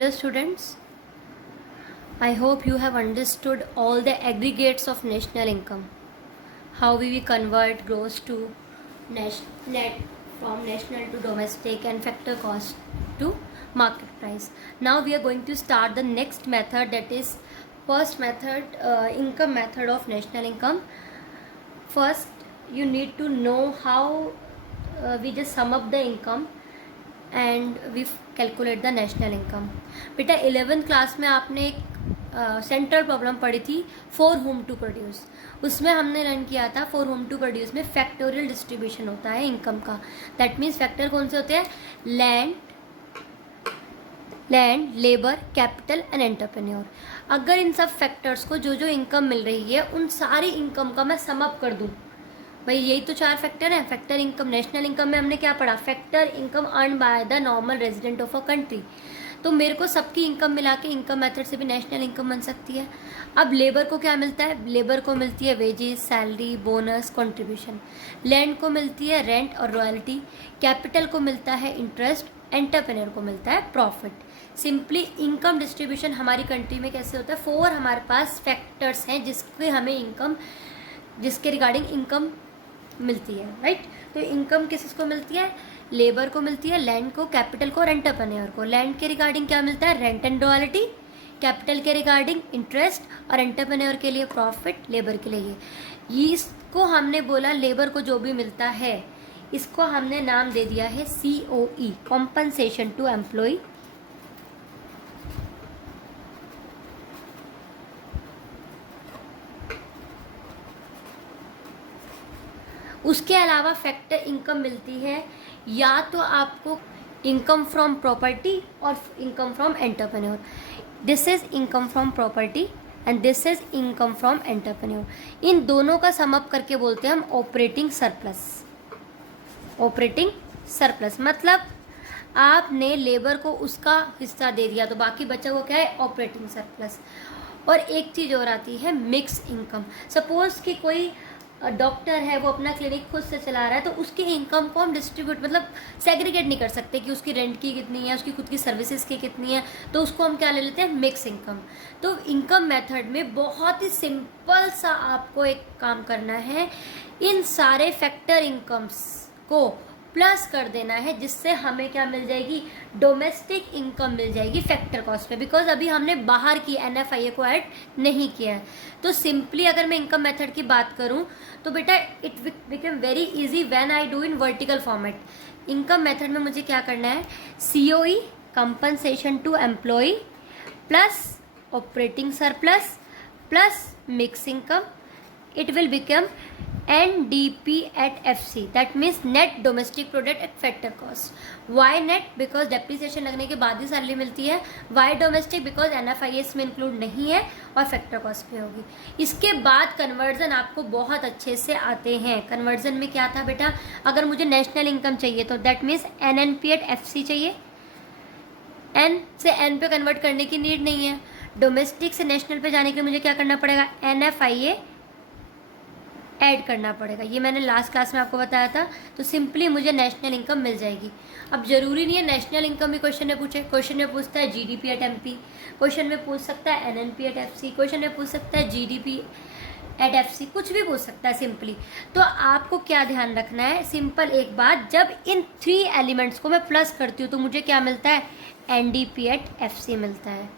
Dear students, I hope you have understood all the aggregates of national income. How we convert gross to net from national to domestic and factor cost to market price. Now we are going to start the next method, that is first method, income method of national income. First you need to know how we just sum up the income and we calculate the national income. बेटा 11th class में आपने एक central problem पढ़ी थी, for home to produce. उसमें हमने run किया था फॉर होम टू प्रोड्यूस में फैक्टोरियल डिस्ट्रीब्यूशन होता है इनकम का. दैट मीन्स फैक्टर कौन से होते हैं? Land, labour, capital and entrepreneur. अगर इन सब फैक्टर्स को जो जो इनकम मिल रही है उन सारी इनकम का मैं सम अप कर दूँ, भाई यही तो 4 फैक्टर हैं. फैक्टर इनकम, नेशनल इनकम में हमने क्या पढ़ा? Factor income earn by the normal resident of a country. तो मेरे को सबकी इनकम मिला के इनकम मेथड से भी नेशनल इनकम बन सकती है. अब लेबर को क्या मिलता है? लेबर को मिलती है wages, salary, bonus, contribution. Land को मिलती है रेंट और रॉयल्टी. कैपिटल को मिलता है इंटरेस्ट. एंटरप्रेन्योर को मिलता है प्रॉफिट. सिंपली इनकम डिस्ट्रीब्यूशन हमारी कंट्री में कैसे होता है? 4 हमारे पास फैक्टर्स हैं जिसके रिगार्डिंग इनकम मिलती है, राइट. तो इनकम किसको मिलती है? लेबर को मिलती है, लैंड को, कैपिटल को और एंटरप्रेन्योर को. लैंड के रिगार्डिंग क्या मिलता है? Rent and royalty. कैपिटल के रिगार्डिंग इंटरेस्ट और एंटरप्रेन्योर के लिए प्रॉफिट, लेबर के लिए ये. इसको हमने बोला लेबर को जो भी मिलता है इसको हमने नाम दे दिया है COE, कॉम्पनसेशन टू एम्प्लॉय. उसके अलावा फैक्टर इनकम मिलती है या तो आपको इनकम फ्रॉम प्रॉपर्टी और income from entrepreneur. This is income from property and this is income from entrepreneur. इन दोनों का सम अप करके बोलते हैं हम ऑपरेटिंग सरप्लस. ऑपरेटिंग सरप्लस मतलब आपने लेबर को उसका हिस्सा दे दिया तो बाकी बचा हुआ क्या है? Operating surplus. और एक चीज और आती है मिक्स इनकम. सपोज कि कोई डॉक्टर है, वो अपना क्लिनिक खुद से चला रहा है, तो उसकी इनकम को हम डिस्ट्रीब्यूट मतलब सेग्रीगेट नहीं कर सकते कि उसकी रेंट की कितनी है, उसकी खुद की सर्विसेज की कितनी है. तो उसको हम क्या ले लेते हैं? Mix income. तो इनकम मेथड में बहुत ही सिंपल सा आपको एक काम करना है, इन सारे फैक्टर इनकम्स को प्लस कर देना है, जिससे हमें क्या मिल जाएगी? डोमेस्टिक इनकम मिल जाएगी फैक्टर कॉस्ट पे. बिकॉज अभी हमने बाहर की NFIA को ऐड नहीं किया है. तो सिंपली अगर मैं इनकम मेथड की बात करूं तो बेटा it become very easy when I do in vertical format. Income method में मुझे क्या करना है? COE, compensation to employ, plus operating surplus plus mix income. It will become NDP at FC, that means net domestic product at factor cost. Why net? Because depreciation लगने के बाद ही salary मिलती है. Why domestic? Because NFIA इसमें include नहीं है और factor cost पे होगी. इसके बाद कन्वर्जन आपको बहुत अच्छे से आते हैं. कन्वर्जन में क्या था बेटा? अगर मुझे नेशनल इनकम चाहिए तो that means NNP at FC चाहिए. N से N पे कन्वर्ट करने की नीड नहीं है. डोमेस्टिक से नेशनल पे जाने के लिए मुझे क्या करना पड़ेगा? NFIA ऐड करना पड़ेगा. ये मैंने लास्ट क्लास में आपको बताया था. तो सिंपली मुझे नेशनल इनकम मिल जाएगी. अब जरूरी नहीं है नेशनल इनकम भी क्वेश्चन में पूछे. क्वेश्चन में पूछता है GDP एट MP, क्वेश्चन में पूछ सकता है NNP एट FC, क्वेश्चन में पूछ सकता है GDP एट FC, कुछ भी पूछ सकता है सिंपली. तो आपको क्या ध्यान रखना है? सिंपल एक बात, जब इन 3 एलिमेंट्स को मैं प्लस करती हूँ तो मुझे क्या मिलता है? NDP एट FC मिलता है,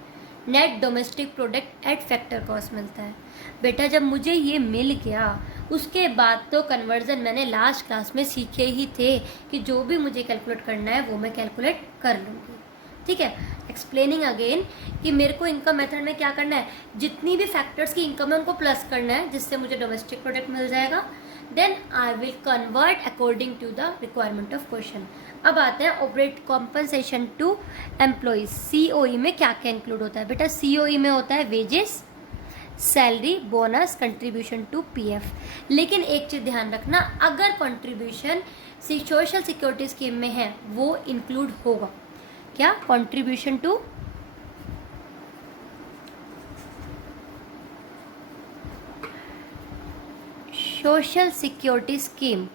net domestic product at factor cost मिलता है. बेटा जब मुझे ये मिल गया उसके बाद तो कन्वर्जन मैंने लास्ट क्लास में सीखे ही थे कि जो भी मुझे कैलकुलेट करना है वो मैं कैलकुलेट कर लूँगी. ठीक है. एक्सप्लेनिंग अगेन कि मेरे को इनकम मेथड में क्या करना है? जितनी भी फैक्टर्स की इनकम है उनको प्लस करना है, जिससे मुझे डोमेस्टिक प्रोडक्ट मिल जाएगा. Then I will convert according to the requirement of question. अब आते हैं operate compensation to employees. COE में क्या क्या इंक्लूड होता है? बेटा COE में होता है wages, salary, bonus, contribution to PF. लेकिन एक चीज ध्यान रखना, अगर कंट्रीब्यूशन सोशल सिक्योरिटी स्कीम में है वो इंक्लूड होगा. क्या? Contribution to social security scheme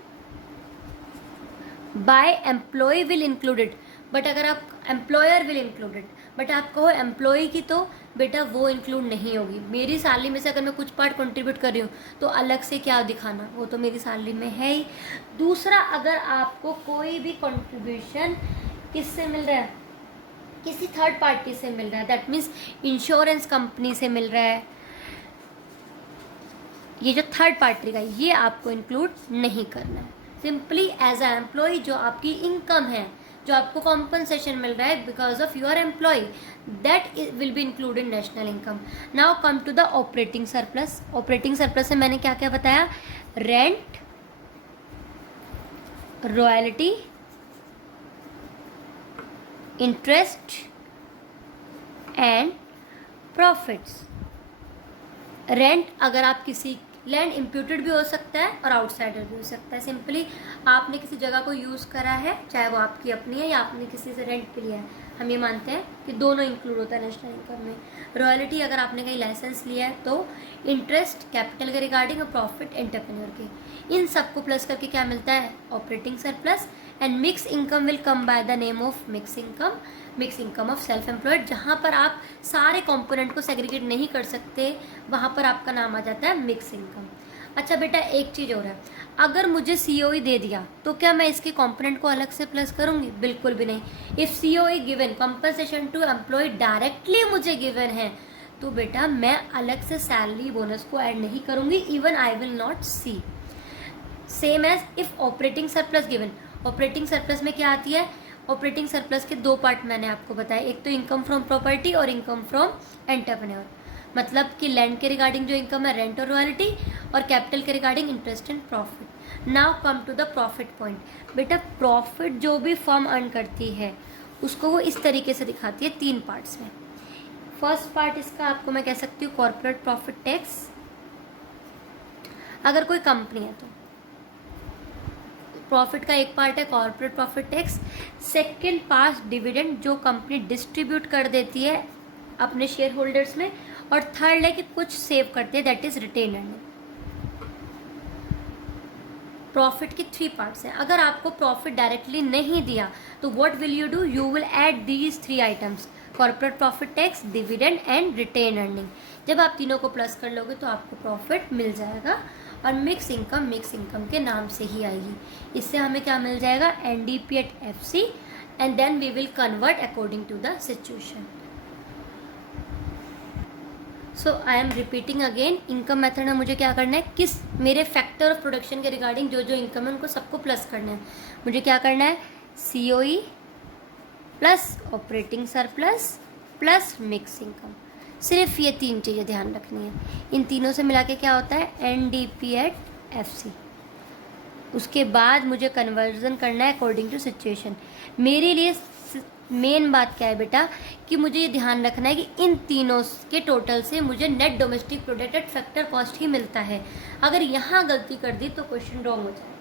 by employ will included. But अगर आप एम्प्लॉयर विल इंक्लूडेड, बट आप कहो एम्प्लॉय की तो बेटा वो इंक्लूड नहीं होगी। मेरी सैलरी में से अगर मैं कुछ पार्ट कंट्रीब्यूट कर रही हूँ तो अलग से क्या दिखाना, वो तो मेरी सैलरी में है ही। दूसरा, अगर आपको कोई भी कंट्रीब्यूशन किससे मिल रहा है, किसी थर्ड पार्टी से मिल रहा है, दैट मीन्स इंश्योरेंस कंपनी से मिल रहा है, ये जो थर्ड पार्टी का, ये आपको इंक्लूड नहीं करना है। सिंपली एज अ एम्प्लॉय जो आपकी इनकम है, जो आपको कॉम्पनसेशन मिल रहा है because of your employ, that will be include in national income. Now come to the operating surplus. Operating surplus में मैंने क्या क्या बताया, rent, royalty, interest and profits. Rent, अगर आप किसी, लैंड इम्प्यूटेड भी हो सकता है और आउटसाइडर भी हो सकता है। सिंपली आपने किसी जगह को यूज़ करा है, चाहे वो आपकी अपनी है या आपने किसी से रेंट पे लिया है, हम ये मानते हैं कि दोनों इंक्लूड होता है नेशनल इनकम में। रॉयल्टी, अगर आपने कहीं लाइसेंस लिया है तो। इंटरेस्ट कैपिटल के रिगार्डिंग और प्रॉफिट एंटरप्रेन्योर के। इन सबको प्लस करके क्या मिलता है, operating surplus. And mix income will come by the name of mix income, mix income of self employed. जहाँ पर आप सारे कंपोनेंट को सेग्रीगेट नहीं कर सकते, वहाँ पर आपका नाम आ जाता है मिक्स इनकम। अच्छा बेटा, एक चीज़ और है, अगर मुझे सीओई दे दिया तो क्या मैं इसके कंपोनेंट को अलग से प्लस करूँगी, बिल्कुल भी नहीं। If COE given, compensation to employ directly मुझे गिवन है, तो बेटा मैं अलग से सैलरी बोनस को ऐड नहीं करूँगी, even I will not see. Same as if operating surplus given. Operating surplus में क्या आती है, ऑपरेटिंग सरप्लस के दो पार्ट मैंने आपको बताया, एक तो इनकम फ्रॉम प्रॉपर्टी और इनकम फ्रॉम एंटरप्रेन्योर। मतलब कि लैंड के रिगार्डिंग जो इनकम है रेंट और रॉयल्टी, और कैपिटल के regarding interest and profit. Now come to the profit point. बेटा प्रॉफिट जो भी फर्म अर्न करती है उसको वो इस तरीके से दिखाती है, तीन पार्ट्स में। फर्स्ट पार्ट इसका आपको मैं कह सकती हूँ कॉर्पोरेट प्रॉफिट टैक्स, अगर कोई कंपनी है तो। प्रॉफिट का एक पार्ट है corporate profit tax. Second part dividend, जो कंपनी डिस्ट्रीब्यूट कर देती है अपने शेयर होल्डर्स में। और थर्ड है कि कुछ सेव करते हैं, that is retained earning. Profit की थ्री पार्ट्स हैं। अगर आपको प्रॉफिट डायरेक्टली नहीं दिया तो what will you do, you will add these three items, corporate profit tax, dividend and retained earning. जब आप तीनों को प्लस कर लोगे तो आपको प्रॉफिट मिल जाएगा। और मिक्स इनकम के नाम से ही आएगी। इससे हमें क्या मिल जाएगा, NDP at FC, and then we will convert according to the situation. So I am repeating again, income method में मुझे क्या करना है, किस मेरे फैक्टर ऑफ प्रोडक्शन के रिगार्डिंग जो जो इनकम है उनको सबको प्लस करना है। मुझे क्या करना है, COE plus operating surplus plus mix income. सिर्फ ये तीन चीज़ें ध्यान रखनी है। इन तीनों से मिला के क्या होता है, एनडीपी एट एफसी। उसके बाद मुझे कन्वर्जन करना है अकॉर्डिंग टू सिचुएशन। मेरे लिए मेन बात क्या है बेटा, कि मुझे ये ध्यान रखना है कि इन तीनों के टोटल से मुझे net domestic product at factor cost ही मिलता है। अगर यहाँ गलती कर दी तो क्वेश्चन रॉन्ग हो जाएगा।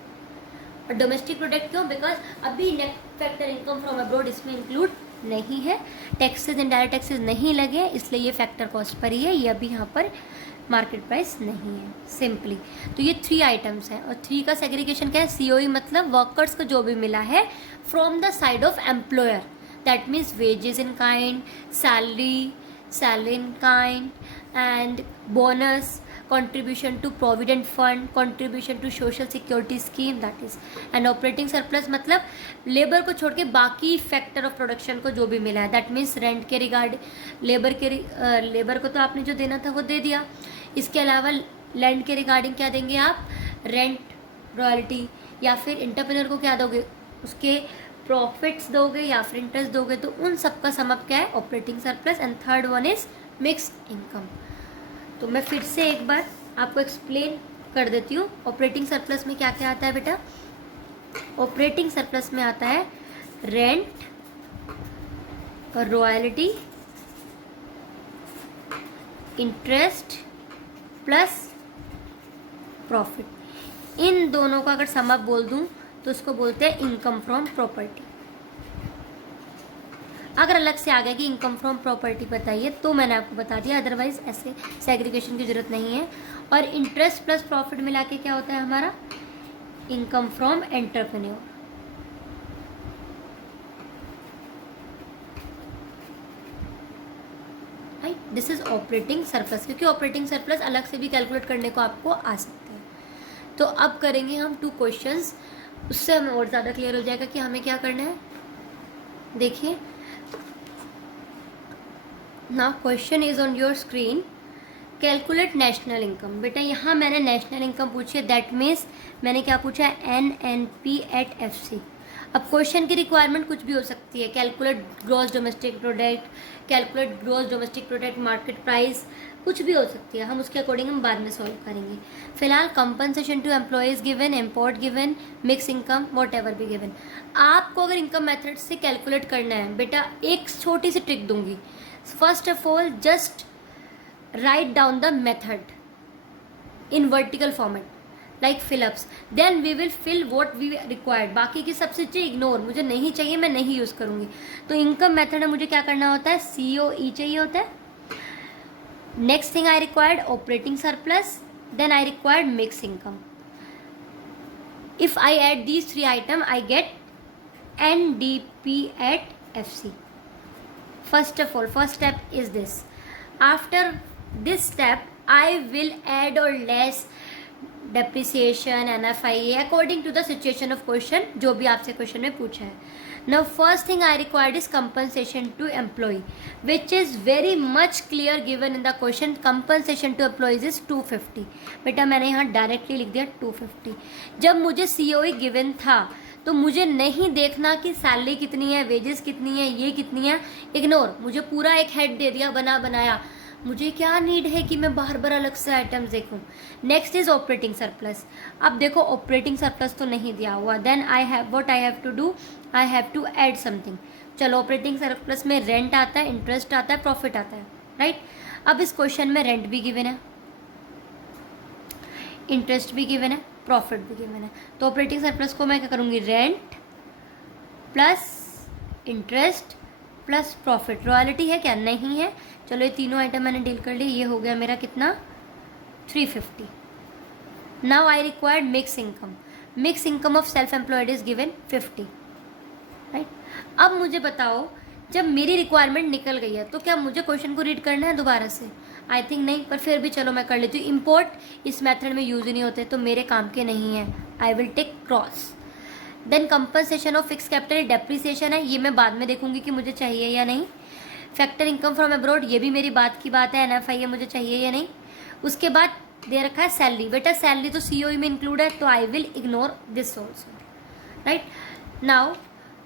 और डोमेस्टिक प्रोडक्ट क्यों, बिकॉज अभी net factor income from abroad इसमें इंक्लूड नहीं है, टैक्सेस इनडायरेक्ट टैक्सेस नहीं लगे, इसलिए ये फैक्टर कॉस्ट पर ही है, ये अभी यहाँ पर मार्केट प्राइस नहीं है सिंपली। तो ये थ्री आइटम्स हैं, और थ्री का सेग्रीगेशन क्या है, सीओई मतलब वर्कर्स को जो भी मिला है from the side of employer, that means wages in kind, salary in kind, and bonus, contribution to provident fund, contribution to social security scheme, that is। and operating surplus मतलब labour को छोड़ के बाकी फैक्टर ऑफ प्रोडक्शन को जो भी मिला है, दैट मीन्स रेंट के रिगार्ड, लेबर को तो आपने जो देना था वो दे दिया। इसके अलावा लैंड के रिगार्डिंग क्या देंगे आप, रेंट, रॉयल्टी, या फिर एंटरप्रेन्योर को क्या दोगे, उसके प्रॉफिट्स दोगे या फिर इंटरेस्ट दोगे। तो उन सबका समअप क्या है, operating surplus. And third one is mixed income. तो मैं फिर से एक बार आपको एक्सप्लेन कर देती हूँ। ऑपरेटिंग सरप्लस में क्या क्या आता है बेटा, ऑपरेटिंग सरप्लस में आता है रेंट और रॉयल्टी, इंटरेस्ट प्लस प्रॉफिट। इन दोनों का अगर समअप बोल दूँ तो उसको बोलते हैं इनकम फ्रॉम प्रॉपर्टी। अगर अलग से आ गया कि इनकम फ्रॉम प्रॉपर्टी बताइए तो मैंने आपको बता दिया, अदरवाइज ऐसे सेग्रीगेशन की ज़रूरत नहीं है। और इंटरेस्ट प्लस प्रॉफिट मिला के क्या होता है हमारा, income from entrepreneur. This is operating surplus, क्योंकि ऑपरेटिंग सरप्लस अलग से भी कैलकुलेट करने को आपको आ सकता है। तो अब करेंगे हम 2 क्वेश्चंस, उससे हमें और ज़्यादा क्लियर हो जाएगा कि हमें क्या करना है। देखिए, now question is on your screen, calculate national income. बेटा यहाँ मैंने नेशनल इनकम पूछी है, दैट मीन्स मैंने क्या पूछा है, NNP एट FC। अब क्वेश्चन की रिक्वायरमेंट कुछ भी हो सकती है, calculate gross domestic product, calculate gross domestic product market price, कुछ भी हो सकती है, हम उसके अकॉर्डिंग हम बाद में सॉल्व करेंगे। फिलहाल compensation to employees given, import given, mix income, whatever भी गिवन। आपको अगर इनकम मेथड से कैलकुलेट करना है बेटा, एक छोटी सी ट्रिक दूंगी। First of all just write down the method in vertical format like fill-ups, then we will fill what we required। बाकी की सबसे चीज़ इग्नोर, मुझे नहीं चाहिए, मैं नहीं यूज़ करूँगी। तो इनकम मेथड में मुझे क्या करना होता है, COE चाहिए होता है। Next thing I required operating surplus, then I required mix income. If I add these 3 item I get NDP at FC। first of all, first step is this। after this step I will add or less depreciation, NFIA according to the situation of question, जो भी आपसे question में पूछा है। Now first thing I required is compensation to employee, which is very much clear given in the question। compensation to employees is 250। बेटा मैंने यहाँ directly लिख दिया 250। जब मुझे COE गिवन था तो मुझे नहीं देखना कि सैलरी कितनी है, वेजेस कितनी है, ये कितनी है, इग्नोर। मुझे पूरा एक हेड दे दिया बनाया, मुझे क्या नीड है कि मैं बार बार अलग से आइटम्स देखूं। Next is operating surplus. अब देखो ऑपरेटिंग सरप्लस तो नहीं दिया हुआ, then I have what I have to do, I have to add something. चलो ऑपरेटिंग सरप्लस में रेंट आता है, इंटरेस्ट आता है, प्रॉफिट आता है, राइट। अब इस क्वेश्चन में रेंट भी गिवन है, इंटरेस्ट भी गिवन है, प्रॉफिट भी गिवन है। तो ऑपरेटिंग सरप्लस को मैं क्या करूँगी, rent plus interest plus profit. Royalty है क्या, नहीं है। चलो ये तीनों आइटम मैंने डील कर ली, ये हो गया मेरा कितना, 350। Now I required mix income. Mix income of self employed is given 50, right. अब मुझे बताओ, जब मेरी रिक्वायरमेंट निकल गई है तो क्या मुझे क्वेश्चन को रीड करना है दोबारा से, आई थिंक नहीं, पर फिर भी चलो मैं कर लेती हूँ। इम्पोर्ट इस मेथड में यूज ही नहीं होते तो मेरे काम के नहीं है, I will take cross. Then compensation of fix capital, depreciation है, ये मैं बाद में देखूंगी कि मुझे चाहिए या नहीं। फैक्टर इनकम फ्रॉम अब्रॉड, ये भी मेरी बात की बात है, NFIA मुझे चाहिए या नहीं। उसके बाद दे रखा है सैलरी, बेटा सैलरी तो COE में इंक्लूड है, तो I will ignore this also, right. Now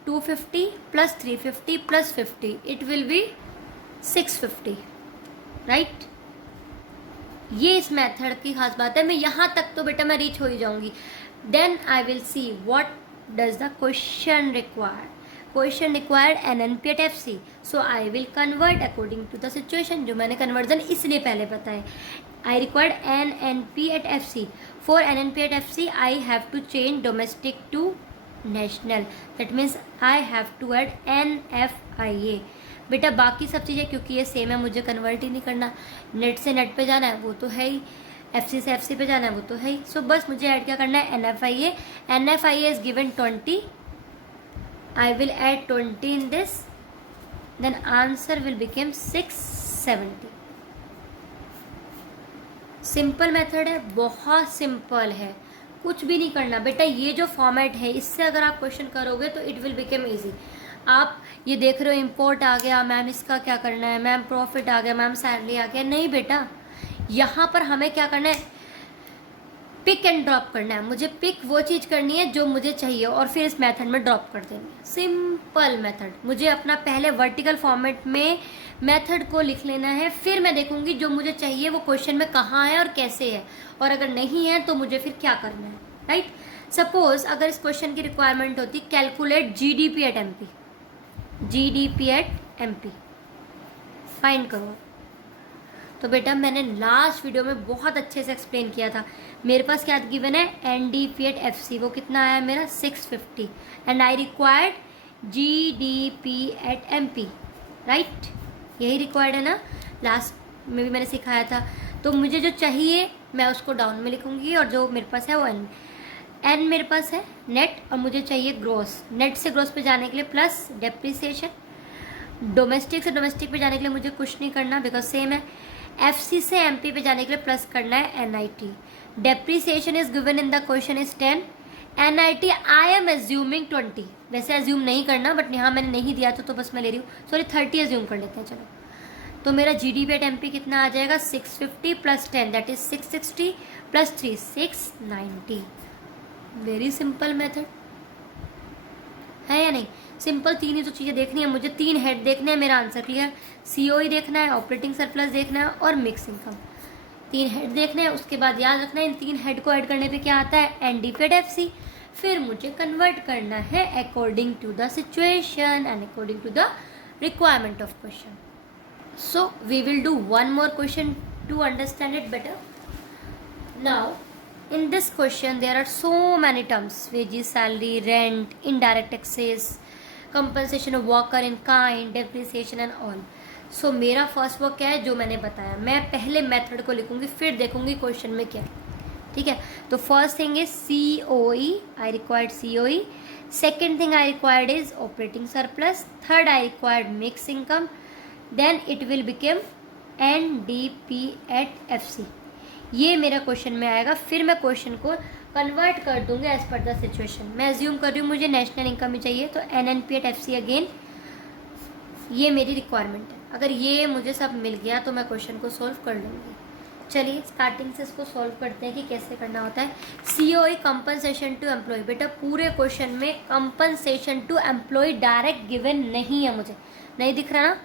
250 plus 350 plus 50, it will be 650, right. ये इस मेथड की खास बात है। मैं यहाँ तक तो बेटा मैं रीच हो ही जाऊंगी। Then I will see what does the question require. Question required NNP at FC, so I will convert according to the situation, जो मैंने कन्वर्जन इसलिए पहले बताया। I required NNP at FC। For NNP at FC I have to change domestic to national, that means I have to add NFIA। बेटा बाकी सब चीज़ें क्योंकि ये सेम है, मुझे कन्वर्ट ही नहीं करना। नेट से नेट पे जाना है वो तो है ही, FC से FC पे जाना है वो तो है ही। सो बस मुझे ऐड क्या करना है, NFIA। NFIA is given 20, I will add 20 in this, then answer will become 670। Simple method है, बहुत सिंपल है, कुछ भी नहीं करना बेटा। ये जो फॉर्मेट है इससे अगर आप क्वेश्चन करोगे तो इट विल बिकम इजी। आप ये देख रहे हो इम्पोर्ट आ गया मैम, इसका क्या करना है मैम, प्रॉफिट आ गया मैम, सैलरी आ गया, नहीं बेटा। यहाँ पर हमें क्या करना है, पिक एंड ड्रॉप करना है। मुझे पिक वो चीज़ करनी है जो मुझे चाहिए और फिर इस मेथड में ड्रॉप कर देनी है। Simple method. मुझे अपना पहले वर्टिकल फॉर्मेट में मेथड को लिख लेना है, फिर मैं देखूंगी जो मुझे चाहिए वो क्वेश्चन में कहाँ है और कैसे है, और अगर नहीं है तो मुझे फिर क्या करना है, राइट। सपोज अगर इस क्वेश्चन की रिक्वायरमेंट होती calculate GDP at MP, GDP at MP find करो, तो बेटा मैंने लास्ट वीडियो में बहुत अच्छे से एक्सप्लेन किया था। मेरे पास क्या गिवन है, NDP एट FC, वो कितना आया मेरा 650, and I required GDP at MP, right. यही रिक्वायर्ड है ना, लास्ट में भी मैंने सिखाया था। तो मुझे जो चाहिए मैं उसको डाउन में लिखूंगी और जो मेरे पास है वो N मेरे पास है नेट, और मुझे चाहिए ग्रोस। नेट से ग्रोस पे जाने के लिए प्लस डेप्रिसिएशन, डोमेस्टिक से डोमेस्टिक पे जाने के लिए मुझे कुछ नहीं करना बिकॉज सेम है। एफसी से एमपी पे जाने के लिए प्लस करना है NIT. Depreciation is given in the question is 10। NIT I am assuming 20, वैसे एज्यूम नहीं करना बट यहाँ मैंने नहीं दिया तो बस मैं ले रही हूँ, सॉरी 30 एज्यूम कर लेते हैं चलो। तो मेरा जीडीपी एट एमपी कितना आ जाएगा 650 plus 10 that is 660 plus 3 690। Very simple method है या नहीं? सिंपल। तीन ही तो चीज़ें देखनी है मुझे, 3 हेड देखने हैं, मेरा आंसर क्लियर। सीओई देखना है, ऑपरेटिंग सरप्लस देखना है और मिक्स इनकम। 3 हेड देखने हैं, उसके बाद याद रखना है इन 3 हेड को ऐड करने पे क्या आता है एनडीपी एट एफसी। फिर मुझे कन्वर्ट करना है according to the situation and according to the requirement of question. So we will do one more question to understand it better. Now in this question there are so many terms: wages, salary, rent, indirect taxes, compensation of worker in kind, depreciation and all. So मेरा first work क्या है जो मैंने बताया, मैं पहले method को लिखूंगी फिर देखूंगी क्वेश्चन में क्या है, ठीक है। तो first thing is COE, I required COE. Second thing I required is operating surplus. Third I required mix income. Then it will become NDP at FC. ये मेरा क्वेश्चन में आएगा। फिर मैं क्वेश्चन को कन्वर्ट कर दूंगी एज पर द सिचुएशन। मैं एज्यूम कर रही हूँ मुझे नेशनल इनकम ही चाहिए तो NNP एट FC अगेन, ये मेरी रिक्वायरमेंट है। अगर ये मुझे सब मिल गया तो मैं क्वेश्चन को सॉल्व कर लूँगी। चलिए स्टार्टिंग से इसको सॉल्व करते हैं कि कैसे करना होता है। COE compensation to employ. बेटा पूरे क्वेश्चन में compensation to employ direct given नहीं है, मुझे नहीं दिख रहा ना।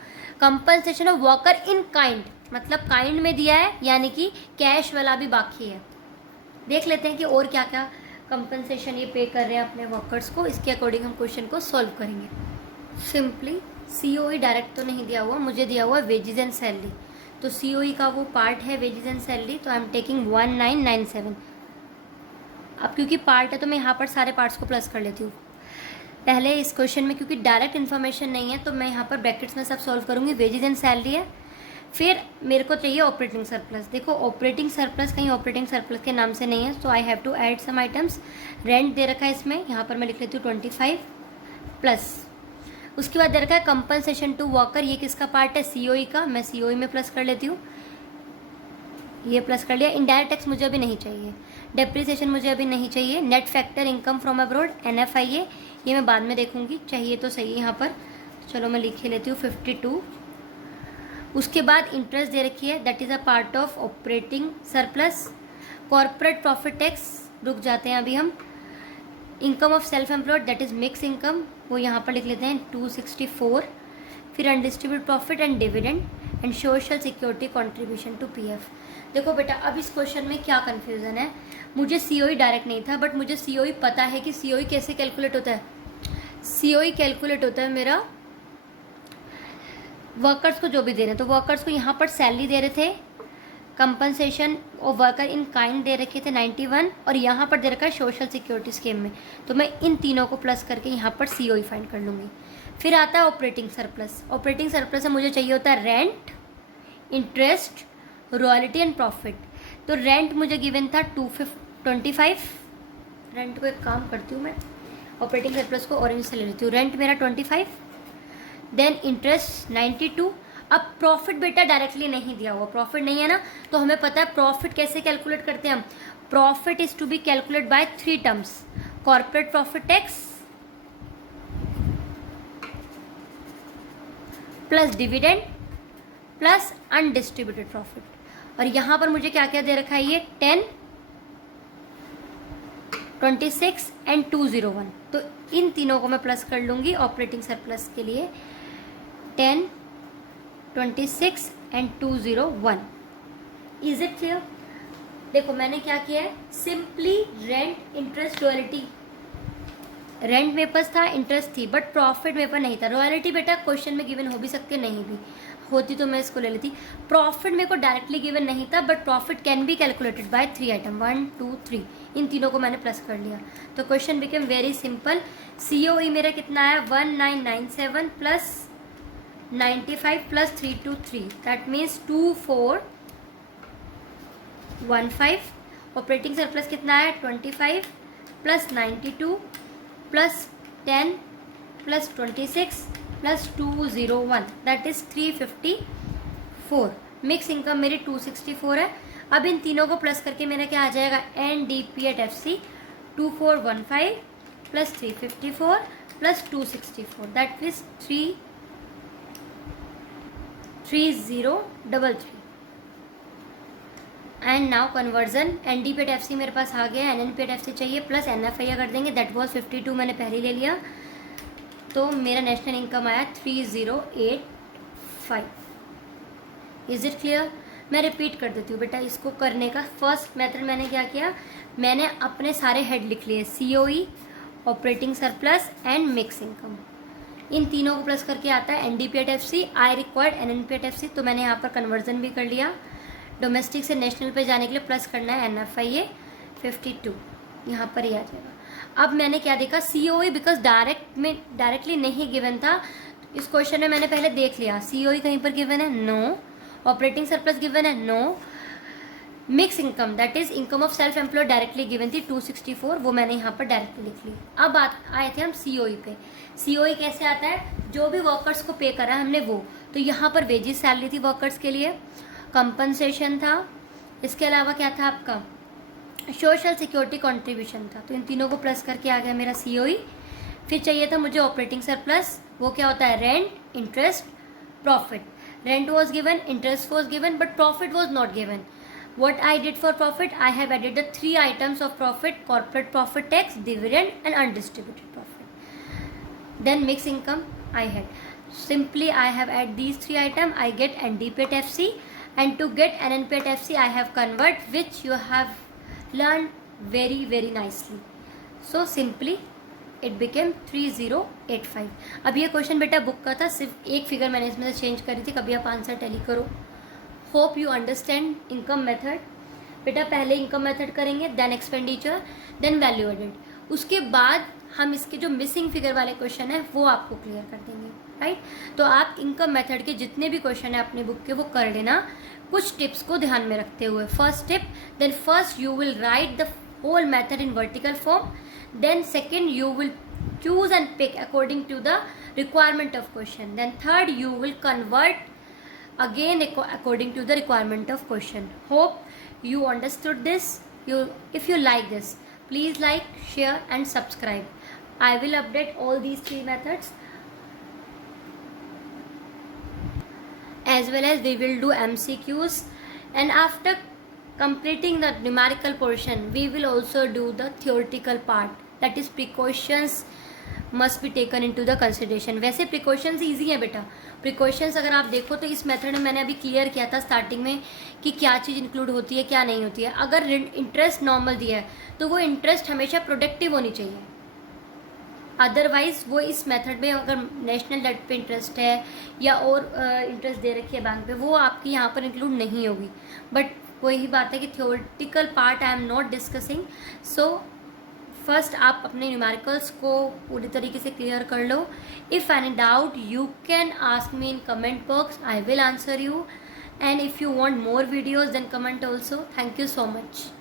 Compensation of worker in kind, मतलब काइंड में दिया है यानी कि कैश वाला भी बाकी है। देख लेते हैं कि और क्या क्या कंपनसेशन ये पे कर रहे हैं अपने वर्कर्स को, इसके अकॉर्डिंग हम क्वेश्चन को सॉल्व करेंगे। सिंपली COE डायरेक्ट तो नहीं दिया हुआ, मुझे दिया हुआ वेजेस एंड सैलरी। तो COE का वो पार्ट है वेजेस एंड सैलरी, तो आई एम टेकिंग 1997। अब क्योंकि पार्ट है तो मैं यहाँ पर सारे पार्ट्स को प्लस कर लेती हूँ। पहले इस क्वेश्चन में क्योंकि डायरेक्ट इन्फॉर्मेशन नहीं है तो मैं यहाँ पर ब्रैकेट्स में सब सॉल्व करूँगी। वेजेस एंड सैलरी है, फिर मेरे को चाहिए ऑपरेटिंग सरप्लस। देखो ऑपरेटिंग सरप्लस कहीं ऑपरेटिंग सरप्लस के नाम से नहीं है, so I have to add some items. Rent दे रखा है इसमें, यहाँ पर मैं लिख लेती हूँ 25 प्लस। उसके बाद दे रखा है कंपनसेशन टू वर्कर, ये किसका पार्ट है COE का, मैं COE में प्लस कर लेती हूँ, ये प्लस कर लिया। इनडायरेक्ट टैक्स मुझे अभी नहीं चाहिए, डेप्रिसिएशन मुझे अभी नहीं चाहिए। Net factor income from abroad NFIA, ये मैं बाद में देखूंगी, चाहिए तो सही है यहाँ पर। चलो मैं लिख लेती हूँ 52। उसके बाद इंटरेस्ट दे रखी है, that is a part of operating surplus. Corporate profit tax, रुक जाते हैं अभी हम। Income of self employed that is mix income, वो यहाँ पर लिख लेते हैं 264। फिर undistributed profit and dividend and social security contribution to PF। देखो बेटा अब इस क्वेश्चन में क्या कन्फ्यूज़न है, मुझे COE डायरेक्ट नहीं था बट मुझे COE पता है कि COE कैसे कैलकुलेट होता है। COE कैलकुलेट होता है मेरा वर्कर्स को जो भी दे रहे हैं, तो वर्कर्स को यहाँ पर सैलरी दे रहे थे, compensation of worker in kind दे रखे थे 91, और यहाँ पर दे रखा है सोशल सिक्योरिटी स्कीम में, तो मैं इन तीनों को प्लस करके यहाँ पर COE फाइंड कर लूँगी। फिर आता है ऑपरेटिंग सरप्लस। ऑपरेटिंग सरप्लस में मुझे चाहिए होता है rent, interest, royalty and profit. तो रेंट मुझे गिवन था 25। रेंट को एक काम करती हूँ मैं, ऑपरेटिंग सरप्लस को ऑरेंज से ले लेती हूँ। रेंट मेरा 25, देन इंटरेस्ट 92। अब प्रॉफिट बेटा डायरेक्टली नहीं दिया हुआ, प्रॉफिट नहीं है ना, तो हमें पता है प्रॉफिट कैसे कैलकुलेट करते हैं हम। Profit is to be calculate by 3 terms, corporate profit tax plus dividend plus undistributed profit. और यहाँ पर मुझे क्या क्या दे रखा है, ये 10, 26 एंड 201, तो इन तीनों को मैं प्लस कर लूँगी ऑपरेटिंग सरप्लस के लिए। 10, 26 एंड 201। Is it clear? देखो मैंने क्या किया है, simply rent, interest, royalty. Rent मेरे पास था, इंटरेस्ट थी, बट प्रॉफिट मेरे पास नहीं था। रॉयल्टी बेटा क्वेश्चन में गिवन हो भी सकती है, नहीं भी होती तो मैं इसको ले लेती। प्रॉफिट मेरे को डायरेक्टली गिवन नहीं था, but profit can be calculated by 3 item, 1, 2, 3, इन तीनों को मैंने प्लस कर लिया। तो question became very simple. COE मेरा कितना आया 1997 plus 95 plus 323, that means 2415। Operating surplus कितना आया 25 plus 92 plus 10 plus 26 plus 201 that is 354। Mix income मेरी 264 है। अब इन तीनों को प्लस करके मेरा क्या आ जाएगा, NDP at FC 2415 plus 354 plus 264 that is 3033। And now conversion, NDP at FC मेरे पास आ गया, NNP at FC चाहिए प्लस NFI कर देंगे, दैट वॉज 52 मैंने पहले ले लिया, तो मेरा नेशनल इनकम आया 3085। Is it clear? मैं रिपीट कर देती हूँ बेटा इसको करने का। फर्स्ट मेथड मैंने क्या किया, मैंने अपने सारे हेड लिख लिए, COE, operating surplus and mix income. इन तीनों को प्लस करके आता है NDP at FC, I required NNP at FC, तो मैंने यहाँ पर कन्वर्जन भी कर लिया। डोमेस्टिक से नेशनल पे जाने के लिए प्लस करना है NFI 52, यहाँ पर ही आ जाएगा। अब मैंने क्या देखा, COE बिकॉज डायरेक्टली नहीं गिवन था, इस क्वेश्चन में मैंने पहले देख लिया, COE कहीं पर गिवन है, नो। ऑपरेटिंग सरप्लस गिवन है, no. Mix income that is income of self employed directly given थी 264, वो मैंने यहाँ पर डायरेक्टली लिख ली। अब आए थे हम COE पे। COE कैसे आता है, जो भी वर्कर्स को पे करा हमने वो, तो यहाँ पर वेजेस सैलरी थी वर्कर्स के लिए, कंपनसेशन था, इसके अलावा क्या था आपका सोशल सिक्योरिटी कंट्रीब्यूशन था, तो इन तीनों को प्लस करके आ गया मेरा COE। फिर चाहिए था मुझे ऑपरेटिंग सरप्लस, वो क्या होता है, rent, interest, profit. Rent was given, interest was given, but profit was not given. What I did for profit, I have added the 3 items of profit: corporate profit tax, dividend, and undistributed profit. Then mixed income I had. Simply I have added these 3 items. I get NDP at FC, and to get NNP at FC, I have convert, which you have learned very very nicely. So simply it became 3085. अब ये question बेटा book का था, सिर्फ एक figure मैंने इसमें से चेंज करी थी, कभी आप आंसर टैली करो। Hope you understand income method. बेटा पहले इनकम मेथड करेंगे, then expenditure, then value added, उसके बाद हम इसके जो मिसिंग फिगर वाले क्वेश्चन है वो आपको क्लियर कर देंगे, राइट। तो आप इनकम मेथड के जितने भी क्वेश्चन है अपने बुक के वो कर लेना, कुछ टिप्स को ध्यान में रखते हुए। First tip, then first you will write the whole method in vertical form, then second you will choose and pick according to the requirement of question, then third you will convert again according to the requirement of question. Hope you understood this. If you like this, please like, share and subscribe. I will update all these 3 methods, as well as we will do MCQs, and after completing the numerical portion we will also do the theoretical part, that is precautions must be taken into the consideration. वैसे precautions easy है बेटा, precautions अगर आप देखो तो इस method में मैंने अभी क्लियर किया था स्टार्टिंग में कि क्या चीज़ इंक्लूड होती है क्या नहीं होती है। अगर इंटरेस्ट नॉर्मल दिया है तो वो इंटरेस्ट हमेशा प्रोडक्टिव होनी चाहिए, अदरवाइज वो इस मेथड में अगर नेशनल डेट पे इंटरेस्ट है या और इंटरेस्ट दे रखी है बैंक पे, वो आपकी यहाँ पर इंक्लूड नहीं होगी। बट वही बात है कि theoretical part I am not discussing, so first आप अपने न्यूमेरिकल्स को पूरी तरीके से क्लियर कर लो। If any doubt you can ask me in comment box, I will answer you, and if you want more videos then comment also. Thank you so much.